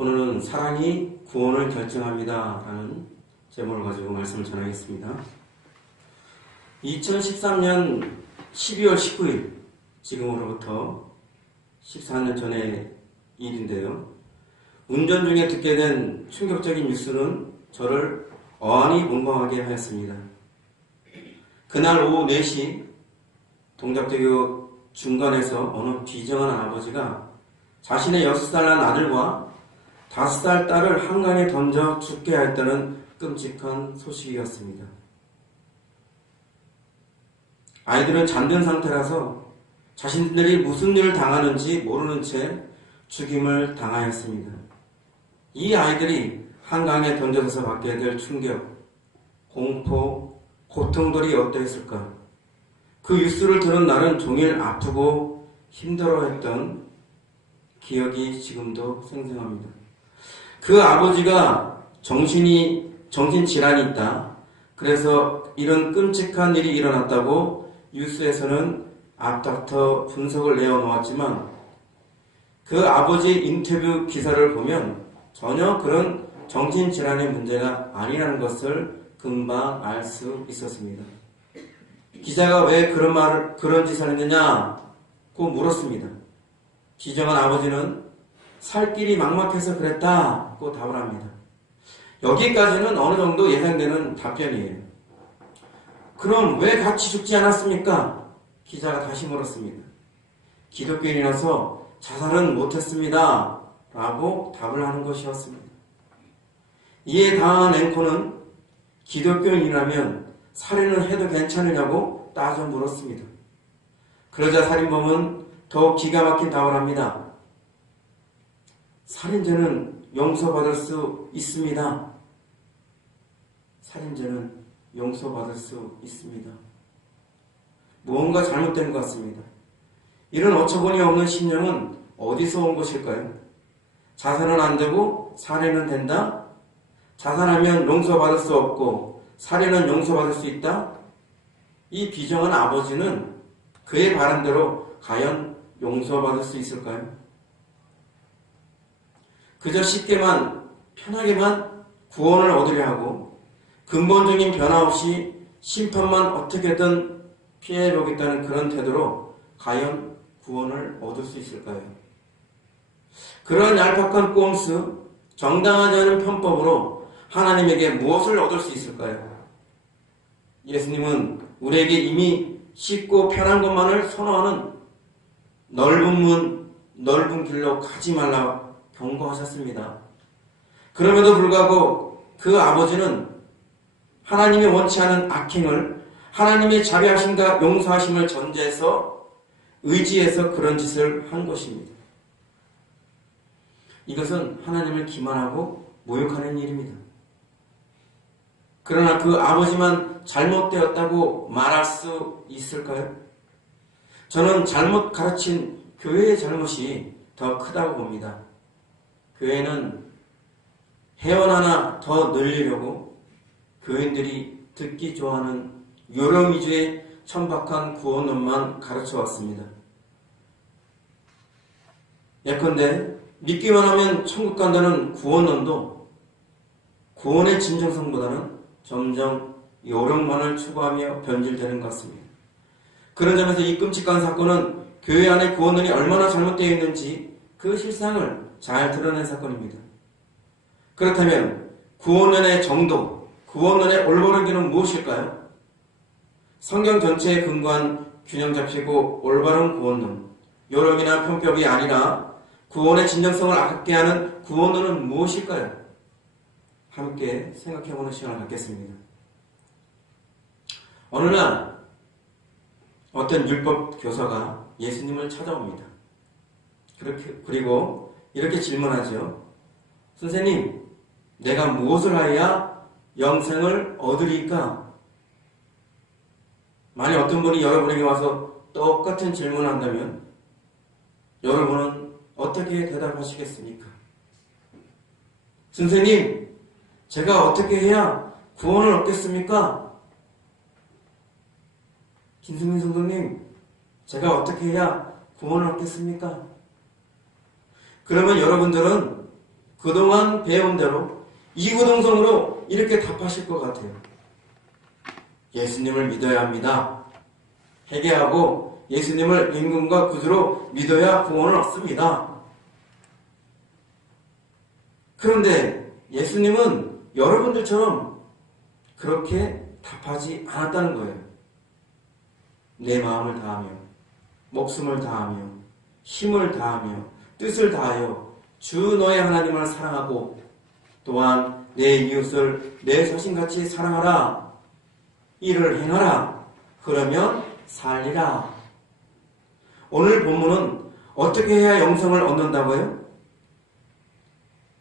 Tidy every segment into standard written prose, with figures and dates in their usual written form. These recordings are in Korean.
오늘은 사랑이 구원을 결정합니다 라는 제목을 가지고 말씀을 전하겠습니다. 2013년 12월 19일, 지금으로부터 14년 전의 일인데요. 운전 중에 듣게 된 충격적인 뉴스는 저를 어안이 벙벙하게 하였습니다. 그날 오후 4시 동작대교 중간에서 어느 비정한 아버지가 자신의 6살 난 아들과 5살 딸을 한강에 던져 죽게 하였다는 끔찍한 소식이었습니다. 아이들은 잠든 상태라서 자신들이 무슨 일을 당하는지 모르는 채 죽임을 당하였습니다. 이 아이들이 한강에 던져져서 받게 될 충격, 공포, 고통들이 어떠했을까? 그 뉴스를 들은 날은 종일 아프고 힘들어했던 기억이 지금도 생생합니다. 그 아버지가 정신질환이 있다. 그래서 이런 끔찍한 일이 일어났다고 뉴스에서는 앞닥터 분석을 내어놓았지만 그 아버지 인터뷰 기사를 보면 전혀 그런 정신질환의 문제가 아니라는 것을 금방 알 수 있었습니다. 기자가 왜 그런 짓을 했느냐고 물었습니다. 기정한 아버지는 살 길이 막막해서 그랬다고 답을 합니다. 여기까지는 어느 정도 예상되는 답변이에요. 그럼 왜 같이 죽지 않았습니까? 기자가 다시 물었습니다. 기독교인이라서 자살은 못했습니다 라고 답을 하는 것이었습니다. 이에 당한 앵커는 기독교인이라면 살인을 해도 괜찮으냐고 따져 물었습니다. 그러자 살인범은 더욱 기가 막힌 답을 합니다. 살인죄는 용서받을 수 있습니다. 살인죄는 용서받을 수 있습니다. 무언가 잘못된 것 같습니다. 이런 어처구니 없는 신념은 어디서 온 것일까요? 자살은 안 되고 살인은 된다? 자살하면 용서받을 수 없고 살인은 용서받을 수 있다? 이 비정한 아버지는 그의 바람대로 과연 용서받을 수 있을까요? 그저 쉽게만 편하게만 구원을 얻으려 하고 근본적인 변화 없이 심판만 어떻게든 피해보겠다는 그런 태도로 과연 구원을 얻을 수 있을까요? 그러한 얄팍한 꼼수, 정당하지 않은 편법으로 하나님에게 무엇을 얻을 수 있을까요? 예수님은 우리에게 이미 쉽고 편한 것만을 선호하는 넓은 문, 넓은 길로 가지 말라 경고하셨습니다. 그럼에도 불구하고 그 아버지는 하나님이 원치 않은 악행을 하나님의 자비하심과 용서하심을 전제해서 의지해서 그런 짓을 한 것입니다. 이것은 하나님을 기만하고 모욕하는 일입니다. 그러나 그 아버지만 잘못되었다고 말할 수 있을까요? 저는 잘못 가르친 교회의 잘못이 더 크다고 봅니다. 교회는 회원 하나 더 늘리려고 교인들이 듣기 좋아하는 요령 위주의 천박한 구원론만 가르쳐왔습니다. 예컨대 믿기만 하면 천국 간다는 구원론도 구원의 진정성보다는 점점 요령만을 추구하며 변질되는 것 같습니다. 그런 점에서 이 끔찍한 사건은 교회 안의 구원론이 얼마나 잘못되어 있는지 그 실상을 잘 드러낸 사건입니다. 그렇다면 구원론의 정도, 구원론의 올바른 길은 무엇일까요? 성경 전체에 근거한 균형 잡히고 올바른 구원론, 요령이나 편법이 아니라 구원의 진정성을 아깝게 하는 구원론은 무엇일까요? 함께 생각해보는 시간을 갖겠습니다. 어느 날 어떤 율법 교사가 예수님을 찾아옵니다. 그리고 이렇게 질문하죠. 선생님, 내가 무엇을 하여야 영생을 얻으리까? 만약 어떤 분이 여러분에게 와서 똑같은 질문을 한다면 여러분은 어떻게 대답하시겠습니까? 선생님, 제가 어떻게 해야 구원을 얻겠습니까? 김승민 선생님, 제가 어떻게 해야 구원을 얻겠습니까? 그러면 여러분들은 그동안 배운 대로 이구동성으로 이렇게 답하실 것 같아요. 예수님을 믿어야 합니다. 회개하고 예수님을 임금과 구주로 믿어야 구원을 얻습니다. 그런데 예수님은 여러분들처럼 그렇게 답하지 않았다는 거예요. 내 마음을 다하며 목숨을 다하며 힘을 다하며 뜻을 다하여 주 너의 하나님을 사랑하고 또한 내 이웃을 내 자신같이 사랑하라. 이를 행하라. 그러면 살리라. 오늘 본문은 어떻게 해야 영생을 얻는다고요?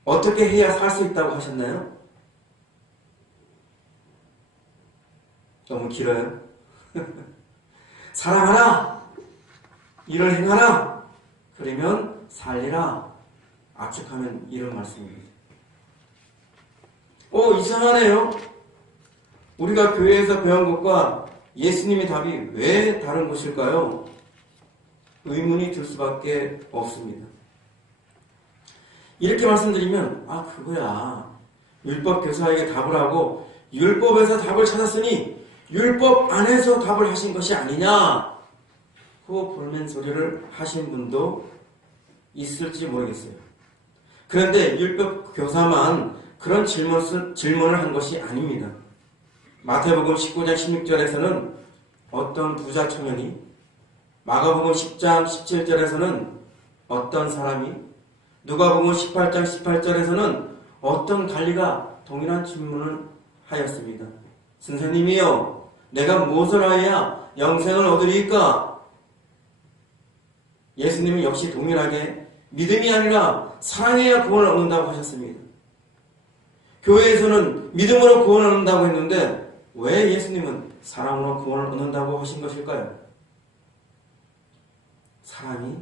어떻게 해야 살 수 있다고 하셨나요? 너무 길어요. 사랑하라. 이를 행하라. 그러면 살리라. 압축하면 이런 말씀입니다. 이상하네요. 우리가 교회에서 배운 것과 예수님의 답이 왜 다른 것일까요? 의문이 들 수밖에 없습니다. 이렇게 말씀드리면 그거야. 율법 교사에게 답을 하고 율법에서 답을 찾았으니 율법 안에서 답을 하신 것이 아니냐? 그 볼멘 소리를 하신 분도 있을지 모르겠어요. 그런데 율법 교사만 그런 질문을 한 것이 아닙니다. 마태복음 19장 16절에서는 어떤 부자 청년이, 마가복음 10장 17절에서는 어떤 사람이, 누가복음 18장 18절에서는 어떤 관리가 동일한 질문을 하였습니다. 선생님이여, 내가 무엇을 하여야 영생을 얻으리까? 예수님은 역시 동일하게 믿음이 아니라 사랑해야 구원을 얻는다고 하셨습니다. 교회에서는 믿음으로 구원을 얻는다고 했는데 왜 예수님은 사랑으로 구원을 얻는다고 하신 것일까요? 사랑이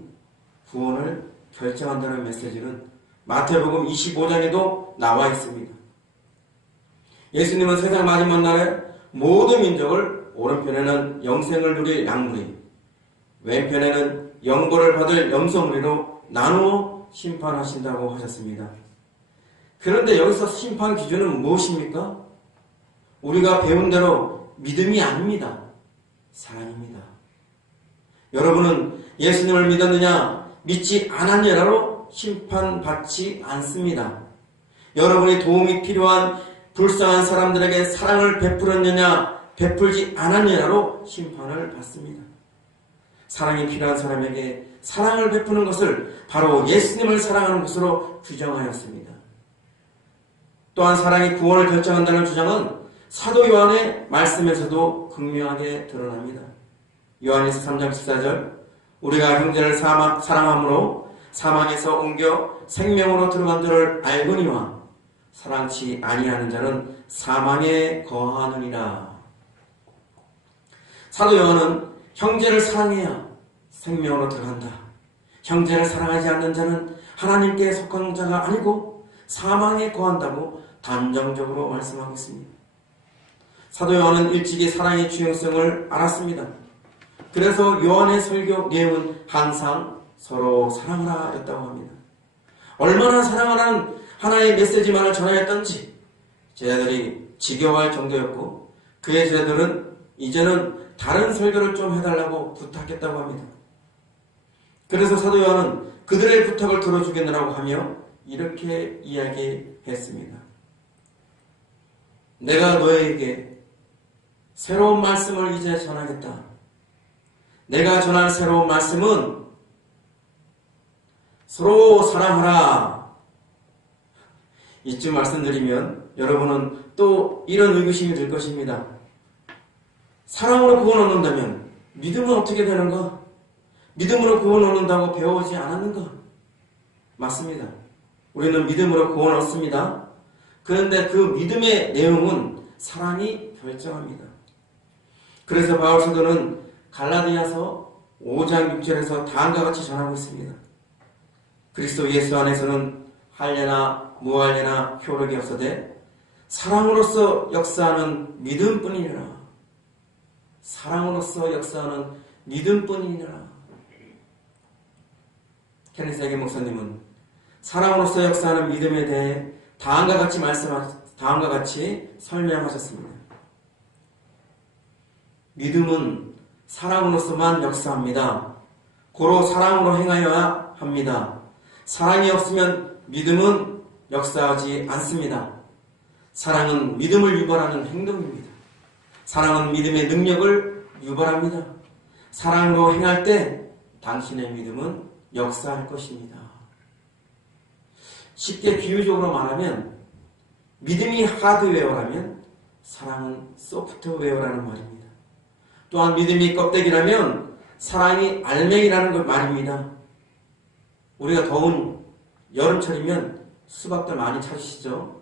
구원을 결정한다는 메시지는 마태복음 25장에도 나와 있습니다. 예수님은 세상 마지막 날에 모든 민족을 오른편에는 영생을 누릴 양무리, 왼편에는 영벌을 받을 염소무리로 나누어 심판하신다고 하셨습니다. 그런데 여기서 심판 기준은 무엇입니까? 우리가 배운 대로 믿음이 아닙니다. 사랑입니다. 여러분은 예수님을 믿었느냐, 믿지 않았느냐로 심판받지 않습니다. 여러분이 도움이 필요한 불쌍한 사람들에게 사랑을 베풀었느냐, 베풀지 않았느냐로 심판을 받습니다. 사랑이 필요한 사람에게 사랑을 베푸는 것을 바로 예수님을 사랑하는 것으로 규정하였습니다. 또한 사랑이 구원을 결정한다는 주장은 사도 요한의 말씀에서도 극명하게 드러납니다. 요한일서 3장 14절, 우리가 형제를 사랑함으로 사망에서 옮겨 생명으로 들어간 줄을 알거니와 사랑치 아니하는 자는 사망에 거하느니라. 사도 요한은 형제를 사랑해야 생명으로 들어간다. 형제를 사랑하지 않는 자는 하나님께 속한 자가 아니고 사망에 거한다고 단정적으로 말씀하고 있습니다. 사도 요한은 일찍이 사랑의 중요성을 알았습니다. 그래서 요한의 설교 내용은 항상 서로 사랑하라 였다고 합니다. 얼마나 사랑하라는 하나의 메시지만을 전하였던지 제자들이 지겨워할 정도였고 그의 제자들은 이제는 다른 설교를 좀 해달라고 부탁했다고 합니다. 그래서 사도 요한은 그들의 부탁을 들어주겠느라고 하며 이렇게 이야기했습니다. 내가 너에게 새로운 말씀을 이제 전하겠다. 내가 전할 새로운 말씀은 서로 사랑하라. 이쯤 말씀드리면 여러분은 또 이런 의구심이 들 것입니다. 사랑으로 구원 얻는다면 믿음은 어떻게 되는가? 믿음으로 구원 얻는다고 배우지 않았는가? 맞습니다. 우리는 믿음으로 구원 얻습니다. 그런데 그 믿음의 내용은 사랑이 결정합니다. 그래서 바울 사도는 갈라디아서 5장 6절에서 다음과 같이 전하고 있습니다. 그리스도 예수 안에서는 할례나 무할례나 효력이 없어되 사랑으로서 역사하는 믿음뿐이니라. 사랑으로서 역사하는 믿음뿐이니라. 케네스 에겐 목사님은 사랑으로서 역사하는 믿음에 대해 다음과 같이 설명하셨습니다. 믿음은 사랑으로서만 역사합니다. 고로 사랑으로 행하여야 합니다. 사랑이 없으면 믿음은 역사하지 않습니다. 사랑은 믿음을 유발하는 행동입니다. 사랑은 믿음의 능력을 유발합니다. 사랑으로 행할 때 당신의 믿음은 역사할 것입니다. 쉽게 비유적으로 말하면 믿음이 하드웨어라면 사랑은 소프트웨어라는 말입니다. 또한 믿음이 껍데기라면 사랑이 알맹이라는 말입니다. 우리가 더운 여름철이면 수박들 많이 찾으시죠?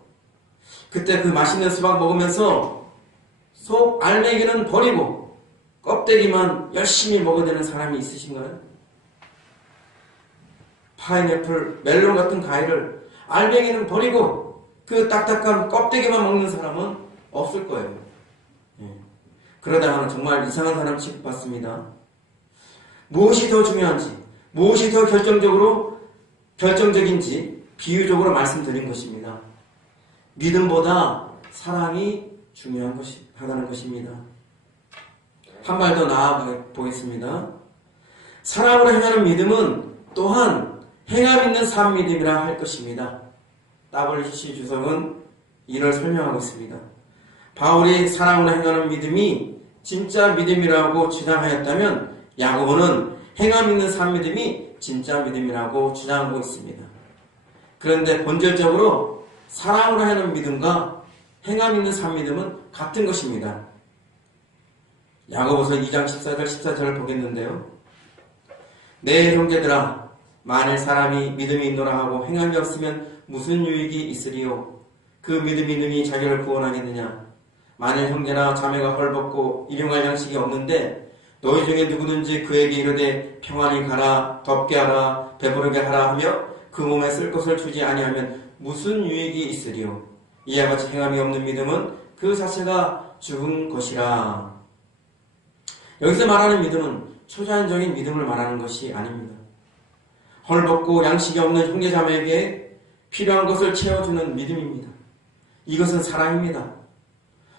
그때 그 맛있는 수박 먹으면서 속 알맹이는 버리고 껍데기만 열심히 먹어대는 사람이 있으신가요? 파인애플, 멜론 같은 과일을 알맹이는 버리고 그 딱딱한 껍데기만 먹는 사람은 없을 거예요. 그러다가는 정말 이상한 사람 취급받습니다. 무엇이 더 중요한지, 무엇이 더 결정적인지 비유적으로 말씀드린 것입니다. 믿음보다 사랑이 중요하다는 것입니다. 한 발 더 나아가 보겠습니다. 사랑으로 행하는 믿음은 또한 행함 있는 삶 믿음이라 할 것입니다. WC 주석은 이를 설명하고 있습니다. 바울이 사랑으로 행하는 믿음이 진짜 믿음이라고 주장하였다면 야고보는 행함 있는 삶 믿음이 진짜 믿음이라고 주장하고 있습니다. 그런데 본질적으로 사랑으로 하는 믿음과 행함 있는 삶 믿음은 같은 것입니다. 야고보서 2장 14절을 보겠는데요. 내 형제들아, 만일 사람이 믿음이 있노라 하고 행함이 없으면 무슨 유익이 있으리요? 그 믿음이 능히 자기를 구원하겠느냐? 만일 형제나 자매가 헐벗고 일용할 양식이 없는데 너희 중에 누구든지 그에게 이르되 평안히 가라, 덥게 하라, 배부르게 하라 하며 그 몸에 쓸 것을 주지 아니하면 무슨 유익이 있으리요? 이와 같이 행함이 없는 믿음은 그 자체가 죽은 것이라. 여기서 말하는 믿음은 초자연적인 믿음을 말하는 것이 아닙니다. 헐벗고 양식이 없는 형제자매에게 필요한 것을 채워주는 믿음입니다. 이것은 사랑입니다.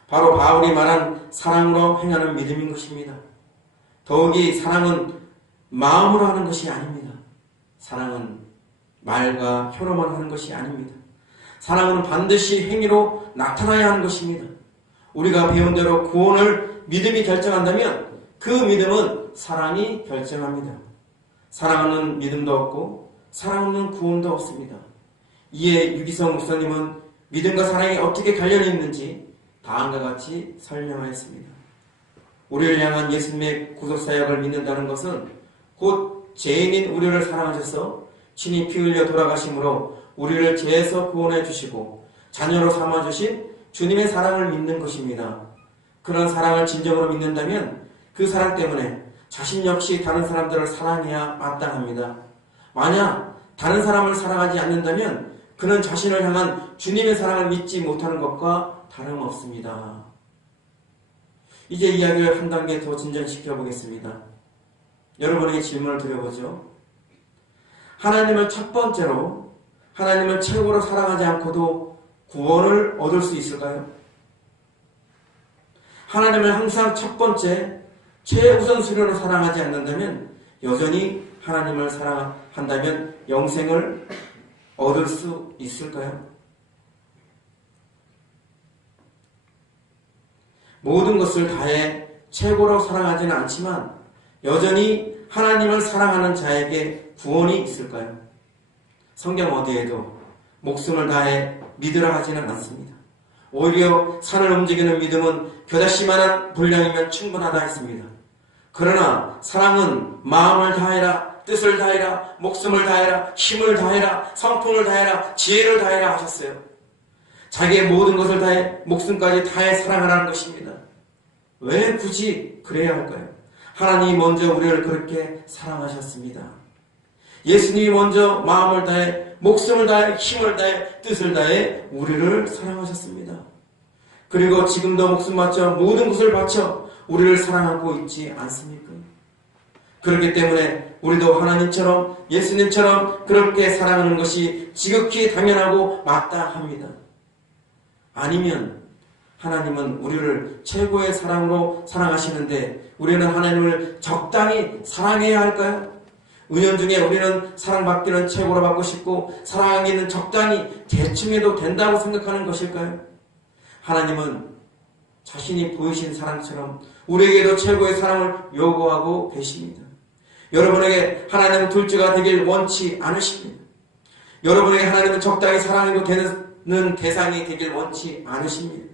바로 바울이 말한 사랑으로 행하는 믿음인 것입니다. 더욱이 사랑은 마음으로 하는 것이 아닙니다. 사랑은 말과 혀로만 하는 것이 아닙니다. 사랑은 반드시 행위로 나타나야 하는 것입니다. 우리가 배운 대로 구원을 믿음이 결정한다면 그 믿음은 사랑이 결정합니다. 사랑하는 믿음도 없고 사랑 없는 구원도 없습니다. 이에 유기성 목사님은 믿음과 사랑이 어떻게 관련이 있는지 다음과 같이 설명하였습니다. 우리를 향한 예수님의 구속사역을 믿는다는 것은 곧 죄인인 우리를 사랑하셔서 친히 피 흘려 돌아가심으로 우리를 죄에서 구원해 주시고 자녀로 삼아주신 주님의 사랑을 믿는 것입니다. 그런 사랑을 진정으로 믿는다면 그 사랑 때문에 자신 역시 다른 사람들을 사랑해야 마땅합니다. 만약 다른 사람을 사랑하지 않는다면 그는 자신을 향한 주님의 사랑을 믿지 못하는 것과 다름없습니다. 이제 이야기를 한 단계 더 진전시켜 보겠습니다. 여러분에게 질문을 드려보죠. 하나님을 첫 번째로, 하나님을 최고로 사랑하지 않고도 구원을 얻을 수 있을까요? 하나님을 항상 첫 번째, 최우선순위로 사랑하지 않는다면 여전히 하나님을 사랑한다면 영생을 얻을 수 있을까요? 모든 것을 다해 최고로 사랑하지는 않지만 여전히 하나님을 사랑하는 자에게 구원이 있을까요? 성경 어디에도 목숨을 다해 믿으라 하지는 않습니다. 오히려 산을 움직이는 믿음은 겨자씨만한 분량이면 충분하다 했습니다. 그러나 사랑은 마음을 다해라, 뜻을 다해라, 목숨을 다해라, 힘을 다해라, 성품을 다해라, 지혜를 다해라 하셨어요. 자기의 모든 것을 다해 목숨까지 다해 사랑하라는 것입니다. 왜 굳이 그래야 할까요? 하나님이 먼저 우리를 그렇게 사랑하셨습니다. 예수님이 먼저 마음을 다해 목숨을 다해 힘을 다해 뜻을 다해 우리를 사랑하셨습니다. 그리고 지금도 목숨 바쳐 모든 것을 바쳐 우리를 사랑하고 있지 않습니까? 그렇기 때문에 우리도 하나님처럼 예수님처럼 그렇게 사랑하는 것이 지극히 당연하고 마땅합니다. 아니면 하나님은 우리를 최고의 사랑으로 사랑하시는데 우리는 하나님을 적당히 사랑해야 할까요? 은연중에 우리는 사랑받기는 최고로 받고 싶고 사랑하기는 적당히 대충해도 된다고 생각하는 것일까요? 하나님은 자신이 보이신 사랑처럼 우리에게도 최고의 사랑을 요구하고 계십니다. 여러분에게 하나님은 둘째가 되길 원치 않으십니다. 여러분에게 하나님은 적당히 사랑하고 되는 대상이 되길 원치 않으십니다.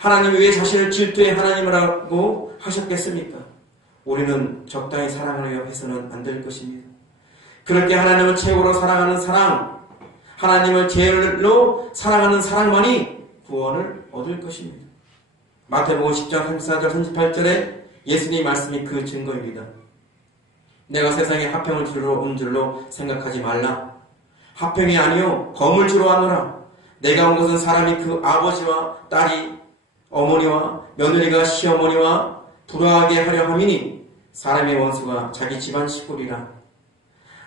하나님이 왜 자신을 질투의 하나님이라고 하셨겠습니까? 우리는 적당히 사랑하려 해서는 안 될 것입니다. 그렇게 하나님을 최고로 사랑하는 사랑, 하나님을 제일로 사랑하는 사랑만이 구원을 얻을 것입니다. 마태복음 10장 34절 38절에 예수님 말씀이 그 증거입니다. 내가 세상에 화평을 주러 온 줄로 생각하지 말라. 화평이 아니요 검을 주러 왔노라. 내가 온 것은 사람이 그 아버지와 딸이 어머니와 며느리가 시어머니와 불화하게 하려 함이니 사람의 원수가 자기 집안 식구리라.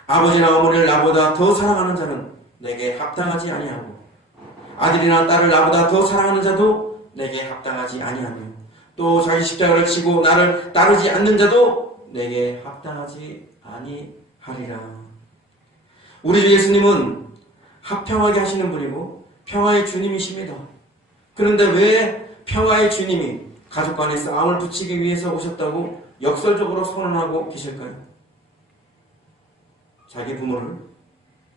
아버지나 어머니를 나보다 더 사랑하는 자는 내게 합당하지 아니하고 아들이나 딸을 나보다 더 사랑하는 자도 내게 합당하지 아니하며 또 자기 십자가를 지고 나를 따르지 않는 자도 내게 합당하지 아니하리라. 우리 주 예수님은 화평하게 하시는 분이고 평화의 주님이십니다. 그런데 왜 평화의 주님이 가족 간에 싸움을 붙이기 위해서 오셨다고 역설적으로 선언하고 계실까요? 자기 부모를,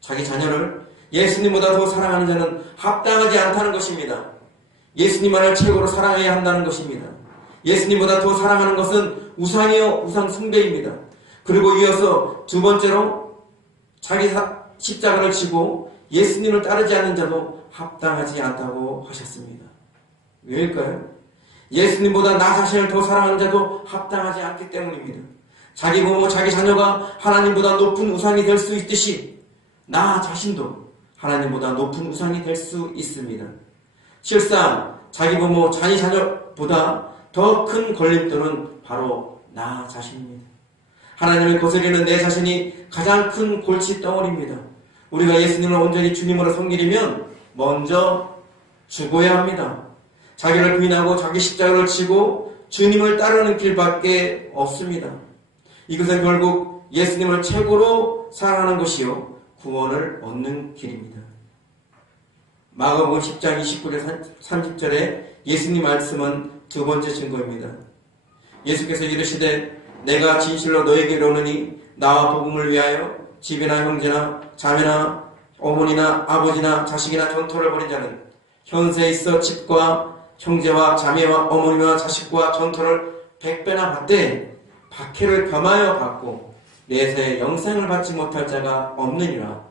자기 자녀를 예수님보다 더 사랑하는 자는 합당하지 않다는 것입니다. 예수님만을 최고로 사랑해야 한다는 것입니다. 예수님보다 더 사랑하는 것은 우상이요 우상 숭배입니다. 그리고 이어서 두 번째로 자기 십자가를 지고 예수님을 따르지 않는 자도 합당하지 않다고 하셨습니다. 왜일까요? 예수님보다 나 자신을 더 사랑하는 자도 합당하지 않기 때문입니다. 자기 부모, 자기 자녀가 하나님보다 높은 우상이 될 수 있듯이 나 자신도 하나님보다 높은 우상이 될 수 있습니다. 실상 자기 부모, 자기 자녀보다 더 큰 걸림돌은 바로 나 자신입니다. 하나님을 거스리는 내 자신이 가장 큰 골칫덩어리입니다. 우리가 예수님을 온전히 주님으로 섬기려면 먼저 죽어야 합니다. 자기를 부인하고 자기 십자가를 지고 주님을 따르는 길밖에 없습니다. 이것은 결국 예수님을 최고로 사랑하는 것이요 구원을 얻는 길입니다. 마가복음 10장 29절 30절에 예수님 말씀은 두 번째 증거입니다. 예수께서 이르시되 내가 진실로 너에게 이르노니 나와 복음을 위하여 집이나 형제나 자매나 어머니나 아버지나 자식이나 전토를 벌인 자는 현세에 있어 집과 형제와 자매와 어머니와 자식과 전토를 100배나 받되 박해를 겸하여 받고 내세에 영생을 받지 못할 자가 없느니라.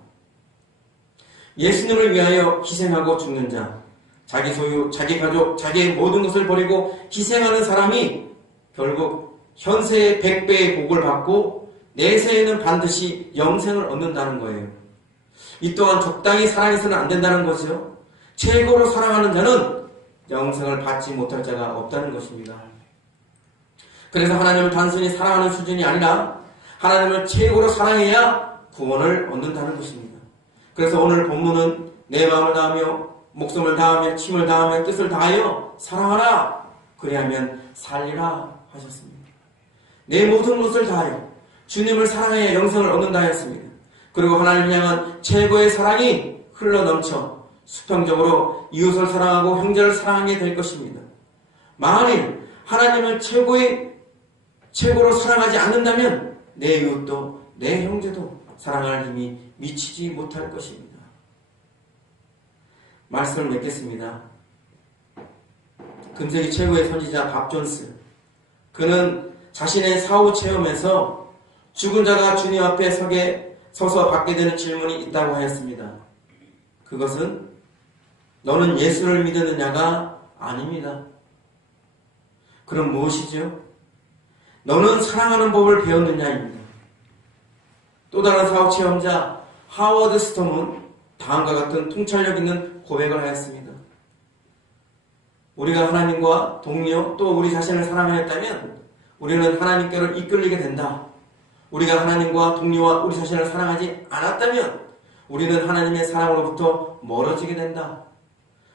예수님을 위하여 희생하고 죽는 자, 자기 소유, 자기 가족, 자기의 모든 것을 버리고 희생하는 사람이 결국 현세의 100배의 복을 받고 내세에는 반드시 영생을 얻는다는 거예요. 이 또한 적당히 사랑해서는 안 된다는 거죠. 최고로 사랑하는 자는 영생을 받지 못할 자가 없다는 것입니다. 그래서 하나님을 단순히 사랑하는 수준이 아니라 하나님을 최고로 사랑해야 구원을 얻는다는 것입니다. 그래서 오늘 본문은 내 마음을 다하며 목숨을 다하며 침을 다하며 뜻을 다하여 사랑하라. 그리하면 살리라 하셨습니다. 내 모든 것을 다하여 주님을 사랑해야 영생을 얻는다 하였습니다. 그리고 하나님을 향한 최고의 사랑이 흘러넘쳐 수평적으로 이웃을 사랑하고 형제를 사랑하게 될 것입니다. 만일 하나님을 최고로 사랑하지 않는다면 내 이웃도 내 형제도 사랑할 힘이 미치지 못할 것입니다. 말씀을 맺겠습니다. 금세기 최고의 선지자 밥 존스, 그는 자신의 사후 체험에서 죽은 자가 주님 앞에 서서 받게 되는 질문이 있다고 하였습니다. 그것은 너는 예수를 믿느냐가 아닙니다. 그럼 무엇이죠? 너는 사랑하는 법을 배웠느냐입니다. 또 다른 사후 체험자 하워드 스톰은 다음과 같은 통찰력 있는 고백을 하였습니다. 우리가 하나님과 동료 또 우리 자신을 사랑하였다면 우리는 하나님께로 이끌리게 된다. 우리가 하나님과 동료와 우리 자신을 사랑하지 않았다면 우리는 하나님의 사랑으로부터 멀어지게 된다.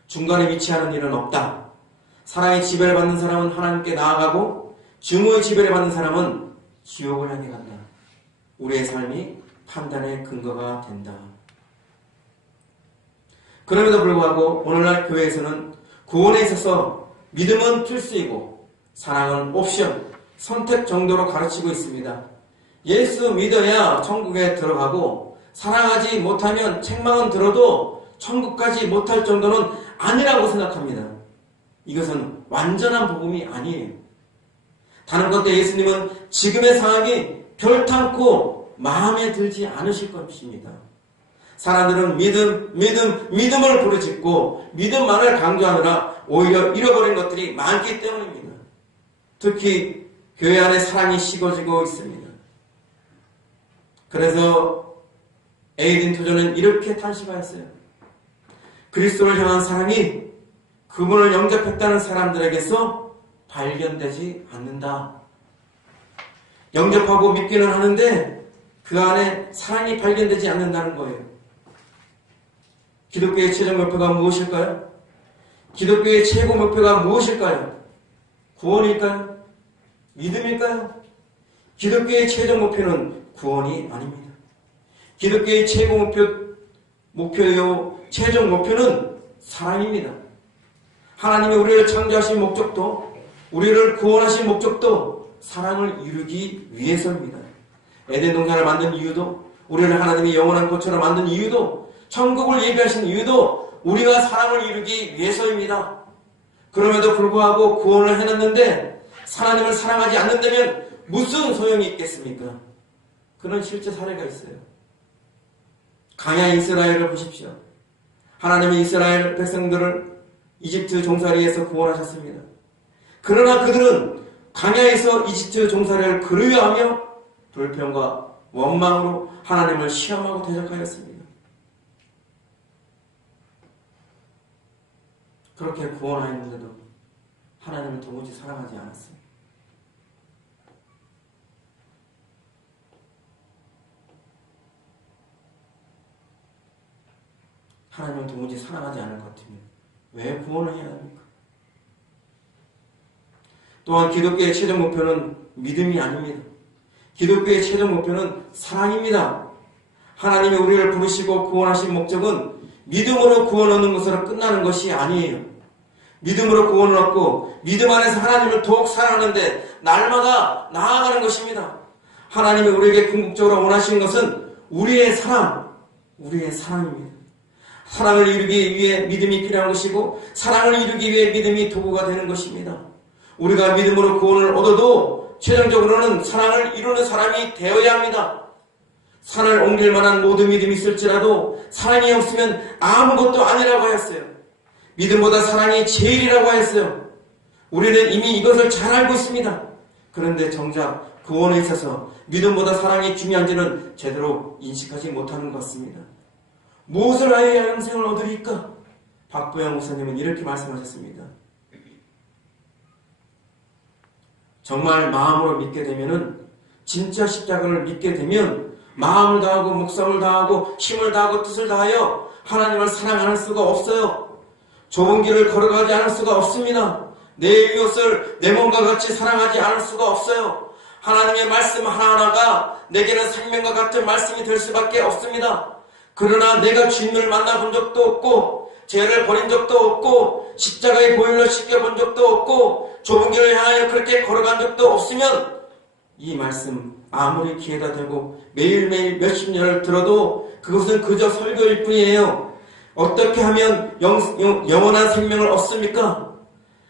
중간에 위치하는 일은 없다. 사랑의 지배를 받는 사람은 하나님께 나아가고 증오의 지배를 받는 사람은 지옥을 향해 간다. 우리의 삶이 판단의 근거가 된다. 그럼에도 불구하고 오늘날 교회에서는 구원에 있어서 믿음은 필수이고 사랑은 옵션, 선택 정도로 가르치고 있습니다. 예수 믿어야 천국에 들어가고 사랑하지 못하면 책망은 들어도 천국 가지 못할 정도는 아니라고 생각합니다. 이것은 완전한 복음이 아니에요. 다른 것도 예수님은 지금의 상황이 별탄코 마음에 들지 않으실 것입니다. 사람들은 믿음을 부르짖고 믿음만을 강조하느라 오히려 잃어버린 것들이 많기 때문입니다. 특히 교회 안에 사랑이 식어지고 있습니다. 그래서 에이든 토저는 이렇게 탄식하였어요. 그리스도를 향한 사랑이 그분을 영접했다는 사람들에게서 발견되지 않는다. 영접하고 믿기는 하는데 그 안에 사랑이 발견되지 않는다는 거예요. 기독교의 최종 목표가 무엇일까요? 기독교의 최고 목표가 무엇일까요? 구원일까요? 믿음일까요? 기독교의 최종 목표는 구원이 아닙니다. 기독교의 최고 목표요, 최종 목표는 사랑입니다. 하나님이 우리를 창조하신 목적도, 우리를 구원하신 목적도 사랑을 이루기 위해서입니다. 에덴 동산을 만든 이유도, 우리를 하나님이 영원한 꽃처럼 만든 이유도, 천국을 예비하신 이유도 우리가 사랑을 이루기 위해서입니다. 그럼에도 불구하고 구원을 해놨는데 하나님을 사랑하지 않는다면 무슨 소용이 있겠습니까? 그런 실제 사례가 있어요. 강야 이스라엘을 보십시오. 하나님이 이스라엘 백성들을 이집트 종살이에서 구원하셨습니다. 그러나 그들은 강야에서 이집트 종살이를 그리워하며 불평과 원망으로 하나님을 시험하고 대적하였습니다. 그렇게 구원하였는데도 하나님을 도무지 사랑하지 않았어요. 하나님을 도무지 사랑하지 않을 것 같으면 왜 구원을 해야 합니까? 또한 기독교의 최종 목표는 믿음이 아닙니다. 기독교의 최종 목표는 사랑입니다. 하나님이 우리를 부르시고 구원하신 목적은 믿음으로 구원 얻는 것으로 끝나는 것이 아니에요. 믿음으로 구원을 얻고 믿음 안에서 하나님을 더욱 사랑하는데 날마다 나아가는 것입니다. 하나님이 우리에게 궁극적으로 원하시는 것은 우리의 사랑입니다. 사랑을 이루기 위해 믿음이 필요한 것이고 사랑을 이루기 위해 믿음이 도구가 되는 것입니다. 우리가 믿음으로 구원을 얻어도 최종적으로는 사랑을 이루는 사람이 되어야 합니다. 산을 옮길 만한 모든 믿음이 있을지라도 사랑이 없으면 아무것도 아니라고 하였어요. 믿음보다 사랑이 제일이라고 하였어요. 우리는 이미 이것을 잘 알고 있습니다. 그런데 정작 구원에 있어서 믿음보다 사랑이 중요한지는 제대로 인식하지 못하는 것 같습니다. 무엇을 하여야 영생을 얻으리까? 박보영 목사님은 이렇게 말씀하셨습니다. 정말 마음으로 믿게 되면은, 진짜 십자가를 믿게 되면 마음을 다하고 목숨을 다하고 힘을 다하고 뜻을 다하여 하나님을 사랑할 수가 없어요. 좁은 길을 걸어가지 않을 수가 없습니다. 내 이웃을 내 몸과 같이 사랑하지 않을 수가 없어요. 하나님의 말씀 하나하나가 내게는 생명과 같은 말씀이 될 수밖에 없습니다. 그러나 내가 주님을 만나본 적도 없고 죄를 버린 적도 없고 십자가의 보혈로 씻겨본 적도 없고 좁은 길을 향하여 그렇게 걸어간 적도 없으면 이 말씀 아무리 귀에다 대고 매일매일 몇십 년을 들어도 그것은 그저 설교일 뿐이에요. 어떻게 하면 영원한 생명을 얻습니까?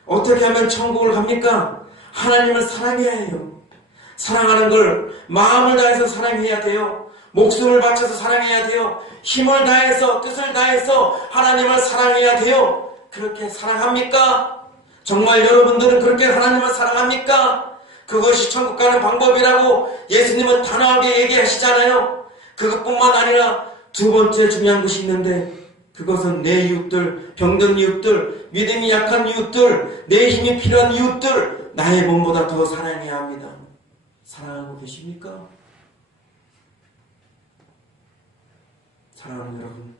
어떻게 하면 천국을 갑니까? 하나님을 사랑해야 해요. 사랑하는 걸 마음을 다해서 사랑해야 돼요. 목숨을 바쳐서 사랑해야 돼요. 힘을 다해서 뜻을 다해서 하나님을 사랑해야 돼요. 그렇게 사랑합니까? 정말 여러분들은 그렇게 하나님을 사랑합니까? 그것이 천국 가는 방법이라고 예수님은 단호하게 얘기하시잖아요. 그것뿐만 아니라 두 번째 중요한 것이 있는데 그것은 내 이웃들, 병든 이웃들, 믿음이 약한 이웃들, 내 힘이 필요한 이웃들, 나의 몸보다 더 사랑해야 합니다. 사랑하고 계십니까? 사랑하는 여러분,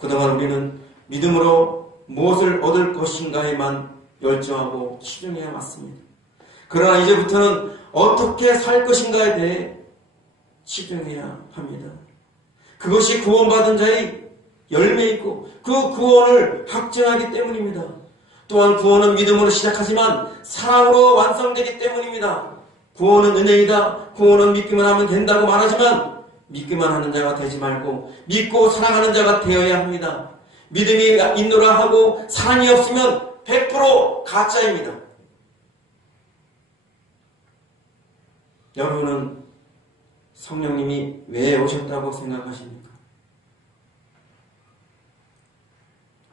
그동안 우리는 믿음으로 무엇을 얻을 것인가에만 열정하고 치중해 왔습니다. 그러나 이제부터는 어떻게 살 것인가에 대해 치중해야 합니다. 그것이 구원받은 자의 열매이고 그 구원을 확증하기 때문입니다. 또한 구원은 믿음으로 시작하지만 사랑으로 완성되기 때문입니다. 구원은 은혜이다, 구원은 믿기만 하면 된다고 말하지만 믿기만 하는 자가 되지 말고 믿고 사랑하는 자가 되어야 합니다. 믿음이 있노라 하고 사랑이 없으면 100% 가짜입니다. 여러분은 성령님이 왜 오셨다고 생각하십니까?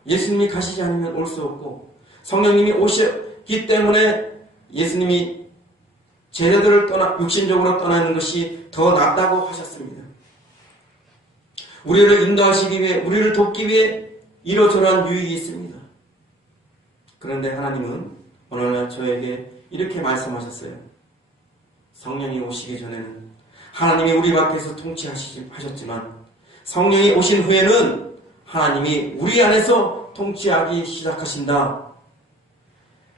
예수님이 가시지 않으면 올 수 없고, 성령님이 오셨기 때문에 예수님이 제자들을 육신적으로 떠나는 것이 더 낫다고 하셨습니다. 우리를 인도하시기 위해, 우리를 돕기 위해 이러저러한 유익이 있습니다. 그런데 하나님은 어느 날 저에게 이렇게 말씀하셨어요. 성령이 오시기 전에는 하나님이 우리 밖에서 통치하셨지만 성령이 오신 후에는 하나님이 우리 안에서 통치하기 시작하신다.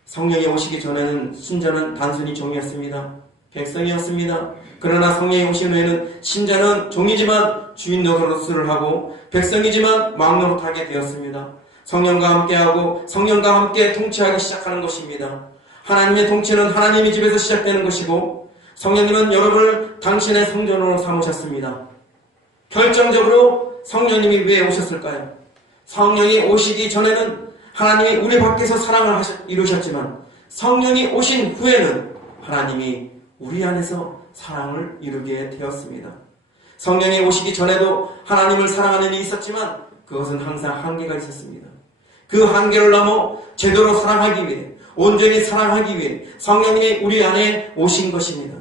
성령이 오시기 전에는 신자는 단순히 종이었습니다. 백성이었습니다. 그러나 성령이 오신 후에는 신자는 종이지만 주인 노릇을 하고 백성이지만 왕 노릇하게 되었습니다. 성령과 함께하고 성령과 함께 통치하기 시작하는 것입니다. 하나님의 통치는 하나님의 집에서 시작되는 것이고 성령님은 여러분을 당신의 성전으로 삼으셨습니다. 결정적으로 성령님이 왜 오셨을까요? 성령이 오시기 전에는 하나님이 우리 밖에서 사랑을 이루셨지만 성령이 오신 후에는 하나님이 우리 안에서 사랑을 이루게 되었습니다. 성령이 오시기 전에도 하나님을 사랑하는 일이 있었지만 그것은 항상 한계가 있었습니다. 그 한계를 넘어 제대로 사랑하기 위해, 온전히 사랑하기 위해 성령님이 우리 안에 오신 것입니다.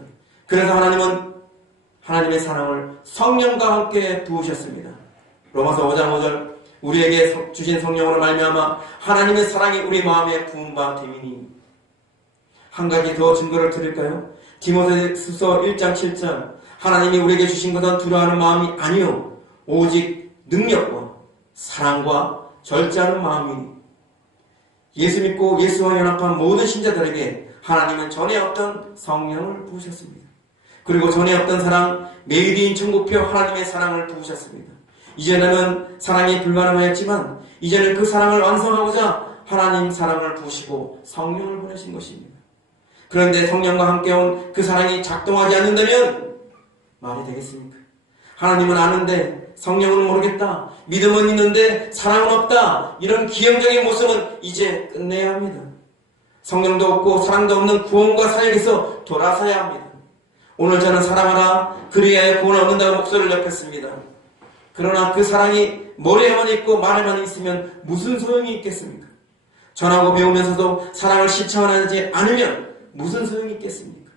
그래서 하나님은 하나님의 사랑을 성령과 함께 부으셨습니다. 로마서 5장 5절 우리에게 주신 성령으로 말미암아 하나님의 사랑이 우리 마음에 부은 바 됨이니. 한 가지 더 증거를 드릴까요? 디모데후서 1장 7절 하나님이 우리에게 주신 것은 두려워하는 마음이 아니요 오직 능력과 사랑과 절제하는 마음이니. 예수 믿고 예수와 연합한 모든 신자들에게 하나님은 전에 없던 성령을 부으셨습니다. 그리고 전에 없던 사랑, 메이드인 천국표 하나님의 사랑을 부으셨습니다. 이제는 사랑이 불가능하였지만 이제는 그 사랑을 완성하고자 하나님 사랑을 부으시고 성령을 보내신 것입니다. 그런데 성령과 함께 온 그 사랑이 작동하지 않는다면 말이 되겠습니까? 하나님은 아는데 성령은 모르겠다. 믿음은 있는데 사랑은 없다. 이런 기형적인 모습은 이제 끝내야 합니다. 성령도 없고 사랑도 없는 구원과 사역에서 돌아서야 합니다. 오늘 저는 사랑하라 그리하여 구원을 얻는다고 목소리를 높였습니다. 그러나 그 사랑이 머리에만 있고 말에만 있으면 무슨 소용이 있겠습니까? 전하고 배우면서도 사랑을 실천하지 않으면 무슨 소용이 있겠습니까?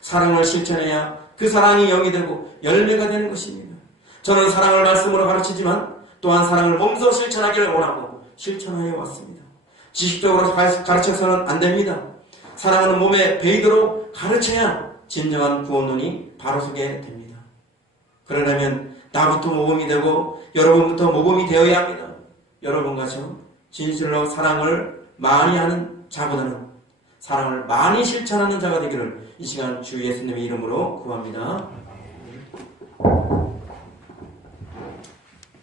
사랑을 실천해야 그 사랑이 영이 되고 열매가 되는 것입니다. 저는 사랑을 말씀으로 가르치지만 또한 사랑을 몸소 실천하기를 원하고 실천하여 왔습니다. 지식적으로 가르쳐서는 안 됩니다. 사랑은 몸에 배이도록 가르쳐야 진정한 구원론이 바로 서게 됩니다. 그러려면 나부터 모범이 되고 여러분부터 모범이 되어야 합니다. 여러분과 저 진실로 사랑을 많이 하는 자보다는 사랑을 많이 실천하는 자가 되기를 이 시간 주 예수님의 이름으로 구합니다.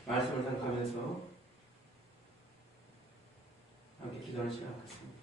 말씀을 생각하면서 함께 기도하는 시간 갖겠습니다.